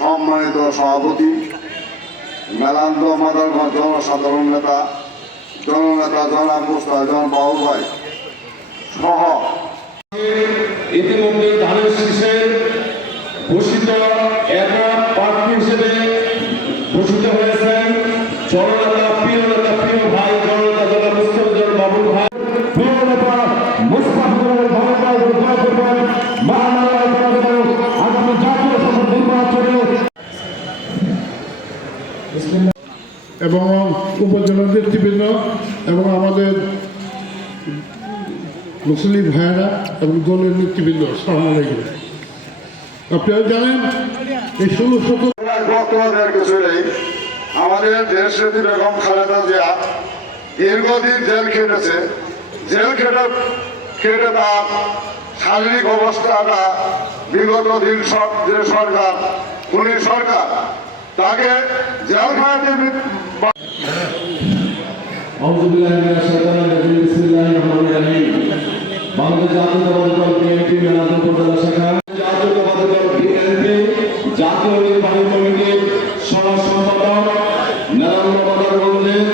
সম্মানিত সভাপতি, মেলান্দ মাদারগঞ্জ জনসাধারণ নেতা জননেতা জনাব মুস্তাফিজুর বাবুল ভাই সহ ইতিমধ্যে ধানের শীষে ঘোষিত একক প্রার্থী হিসেবে ঘোষিত হয়েছেন জননেতা প্রিয় ভাই জননেতা জনাব মুস্তাফিজুর বাবুল ভাই। প্রিয় নেতা মুস্তাফিজুর বাবুল ভাই দোয়া করবেন মহান আল্লাহ আগামী জাতীয় সংসদ নির্বাচনে এবং উপজেলা নেতৃবৃন্দ এবং আমাদের মুসলিম ভাইয়েরা এবং দলের নেতৃবৃন্দ সালাম আলাইকুম। আপনারা জানেন এই 16 বক্তব্যের কিছু নেই। আমাদের দেশনেত্রী বেগম খালেদা জিয়া দীর্ঘদিন জেল খেটেছে। জেল খেটে তার শারীরিক অবস্থাটা বিগত দিন যে সরকার খুনি সরকার তাকে জেল খাটে বাংলাদেশ জাতীয়তাবাদী দল বিএনপি মেলান্দ উপজেলা শাখা জাতীয়তাবাদী দল বিএনপি জাতীয় নির্বাহী কমিটির সহ সম্পাদক মেলান্দ মাদারগঞ্জের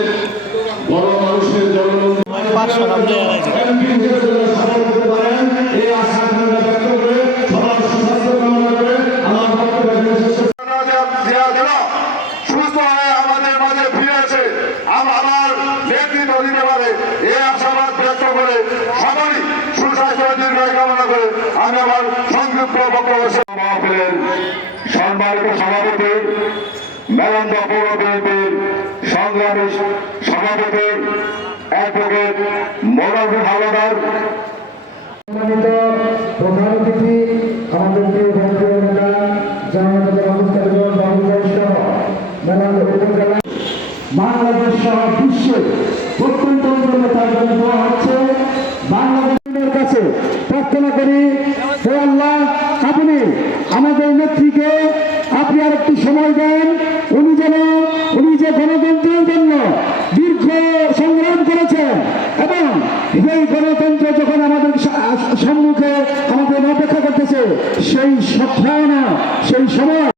বড় মানুষের সুস্থ হয়ে আমাদের মাঝে ফিরেছে আমার নেতৃত্ব দিতে পারে এই আশাবাদ ব্যক্ত করে সবারই সুস্বাস্থ্য দীর্ঘায়ু কামনা করে আমি আমার সংক্ষিপ্ত বক্তব্য সম্মানিত সভাপতি মেলান্দ পৌর বিএনপির সংগ্রামী সভাপতি অ্যাডভোকেট মোনাফিক হাওলাদার, সম্মানিত প্রধান অতিথি আমাদের প্রিয় নেতা জননেতা মুস্তাফিজুর বাবুল ভাই সহ মেলান্দ উপজেলা বাংলাদেশ সহ বিশ্বে প্রত্যন্ত অঞ্চলে তার জন্য দেওয়া হচ্ছে। বাংলাদেশের কাছে প্রার্থনা করি, হে আল্লাহ আপনি আমাদের নেত্রীকে আপনি আর একটি সময় দেন, উনি যে গণতন্ত্রের জন্য দীর্ঘ সংগ্রাম করেছেন এবং এই গণতন্ত্র যখন আমাদের সম্মুখে আমাদের অপেক্ষা করতেছে সেই সময়